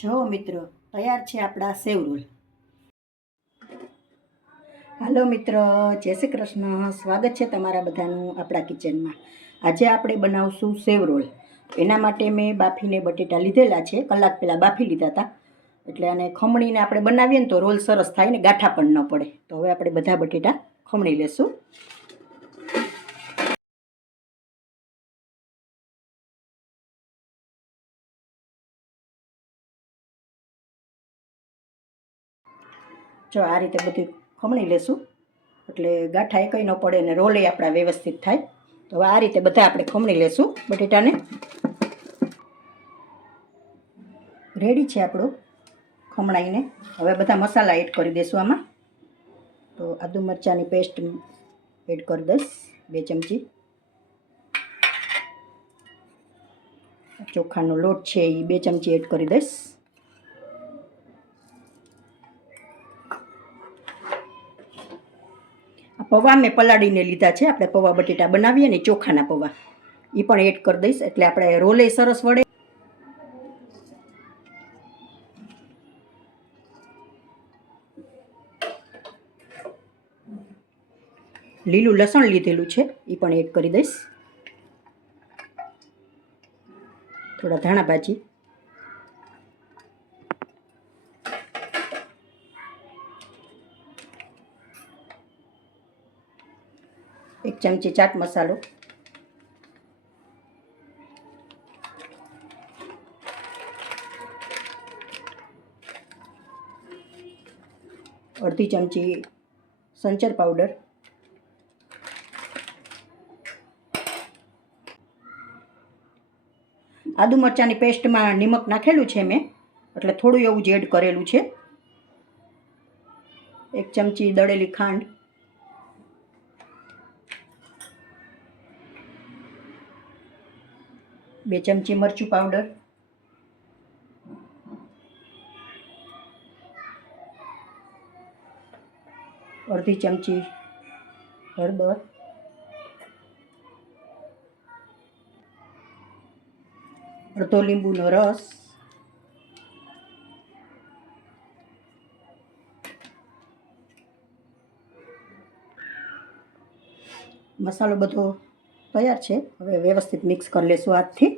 જો મિત્રો તૈયાર છે આપણા સેવ રોલ. હાલો મિત્રો, જય શ્રી કૃષ્ણ. સ્વાગત છે તમારા બધાનું આપણા કિચનમાં. આજે આપણે બનાવશું સેવ રોલ. એના માટે મેં બાફીને બટેટા લીધેલા છે, કલાક પહેલાં બાફી લીધા હતા. એટલે આને ખમણીને આપણે બનાવીએ ને તો રોલ સરસ થાય ને ગાંઠા પણ ન પડે. તો હવે આપણે બધા બટેટા ખમણી લેશું. જો આ રીતે બધું ખમણી લેશું એટલે ગાંઠા કંઈ ન પડે ને રોલે આપણા વ્યવસ્થિત થાય. તો હવે આ રીતે બધા આપણે ખમણી લેશું બટેટાને. રેડી છે આપણું ખમણાઈને. હવે બધા મસાલા એડ કરી દઈશું આમાં. તો આદુ મરચાંની પેસ્ટ એડ કરી દઈશ 2 ચમચી. ચોખાનો લોટ છે એ 2 ચમચી એડ કરી દઈશ. પૌવા મેં પલાળીને લીધા છે, આપણે પૌવા બટેટા બનાવીએ ને ચોખાના પૌવા, એ પણ એડ કરી દઈશ એટલે આપણે રોલે સરસ વળે. લીલું લસણ લીધેલું છે એ પણ એડ કરી દઈશ. થોડા ધાણા ભાજી, એક ચમચી ચાટ મસાલો, અડધી ચમચી સંચર પાવડર, આદુ મરચાંની પેસ્ટમાં નિમક નાખેલું છે મેં, એટલે થોડું એવું જ એડ કરેલું છે. 1 ચમચી દળેલી ખાંડ, બે ચમચી મરચું પાવડર, અડધી ચમચી હળદર, અડધો લીંબુનો રસ, મસાલો બધો તૈયાર છે. હવે વ્યવસ્થિત મિક્સ કરી લેશું હાથથી.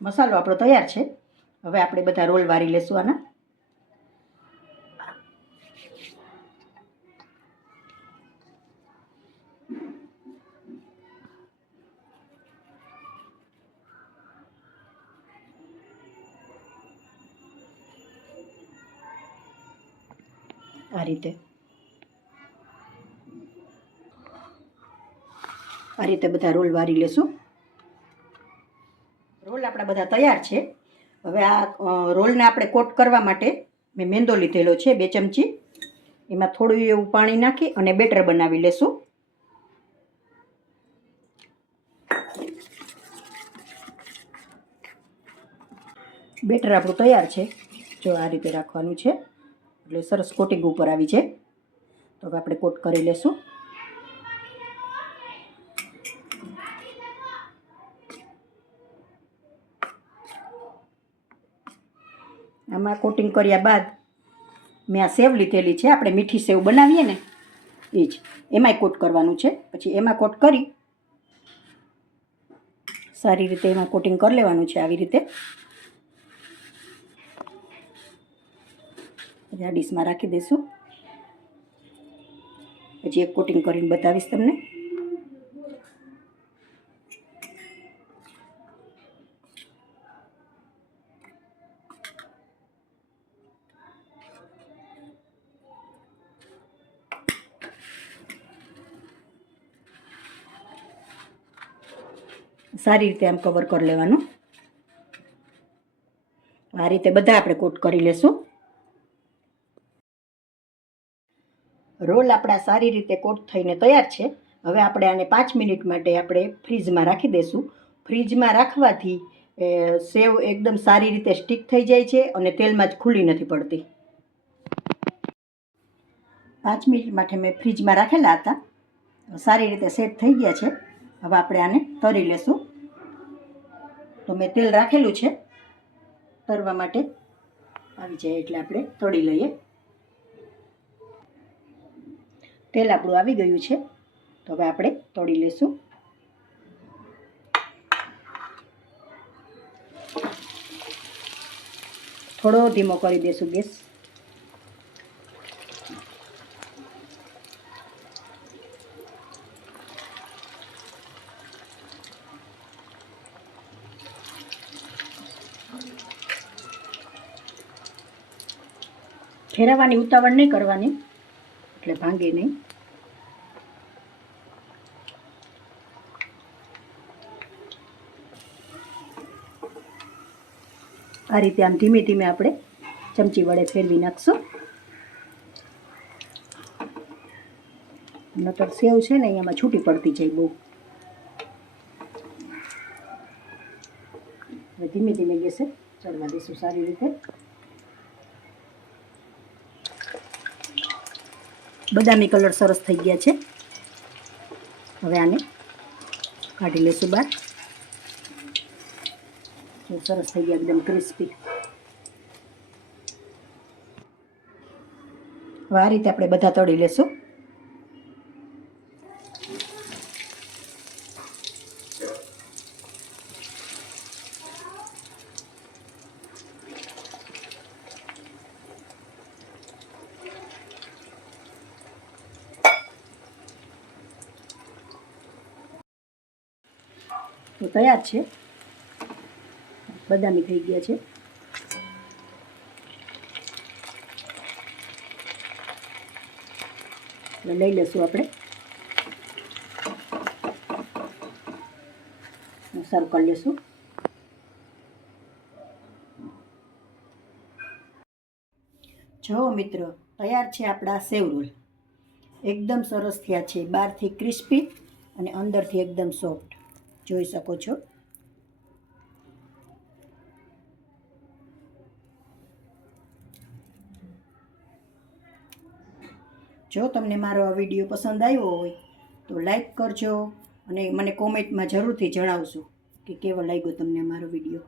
મસાલો આપણો તૈયાર છે. હવે આપણે બધા રોલ વારી લેશું આના. આ રીતે બધા રોલ વારી લેશું. રોલ આપણા બધા તૈયાર છે. હવે આ રોલને આપણે કોટ કરવા માટે મેં મેંદો લીધેલો છે 2 ચમચી. એમાં થોડું એવું પાણી નાખી અને બેટર બનાવી લેશું. બેટર આપણું તૈયાર છે. જો આ રીતે રાખવાનું છે એટલે સરસ કોટિંગ ઉપર આવી જાય. તો હવે આપણે કોટ કરી લેશું. આમાં કોટિંગ કર્યા બાદ મેં આ સેવ લીધેલી છે, આપણે મીઠી સેવ બનાવીએ ને એ જ, એમાંય કોટ કરવાનું છે. પછી એમાં કોટ કરી સારી રીતે એમાં કોટિંગ કરી લેવાનું છે. આવી રીતે આ ડીશમાં રાખી દઈશું. પછી એક કોટિંગ કરીને બતાવીશ તમને. સારી રીતે આમ કવર કરી લેવાનું. આ રીતે બધા આપણે કોટ કરી લેશું. રોલ આપણા સારી રીતે કોટ થઈને તૈયાર છે. હવે આપણે આને 5 મિનિટ માટે આપણે ફ્રીજમાં રાખી દઈશું. ફ્રીજમાં રાખવાથી સેવ એકદમ સારી રીતે સ્ટીક થઈ જાય છે અને તેલમાં જ ખુલ્લી નથી પડતી. 5 મિનિટ માટે મેં ફ્રીજમાં રાખેલા હતા, સારી રીતે સેટ થઈ ગયા છે. હવે આપણે આને તળી લેશું. તો મેં તેલ રાખેલું છે તળવા માટે. આવી જાય એટલે આપણે તળી લઈએ. તેલ આપણું આવી ગયું છે, તો હવે આપણે તળી લઈશું. થોડો ધીમો કરી દઈશું ગેસ. ફેરવવાની ઉતાવળ નહીં કરવાની, એટલે ભાંગે નહીં. આ રીતે આમ ધીમે ધીમે આપણે ચમચી વડે ફેરવી નાખશું. નતર સેવ છે ને અહીંયામાં છૂટી પડતી જાય બહુ. હવે ધીમે ધીમે ગેસે ચડવા દઈશું સારી રીતે. બદામી કલર સરસ થઈ ગયા છે. હવે આને કાઢી લઈશું બહાર. સરસ થઈ ગયા, એકદમ ક્રિસ્પી. હવે આ રીતે આપણે બધા તળી લેશું. તો તૈયાર છે, બદામી થઈ ગયા છે. લઈ લેશું આપણે, સર્વ કરી લેશું. જો મિત્રો, તૈયાર છે આપણા સેવ રોલ. એકદમ સરસ થયા છે, બહારથી ક્રિસ્પી અને અંદરથી એકદમ સોફ્ટ. જોઈ શકો છો. જો તમને મારો આ વિડીયો પસંદ આવ્યો હોય તો લાઈક કરજો અને મને કોમેન્ટમાં જરૂરથી જણાવજો કે કેવો લાગ્યો તમને મારો વિડીયો.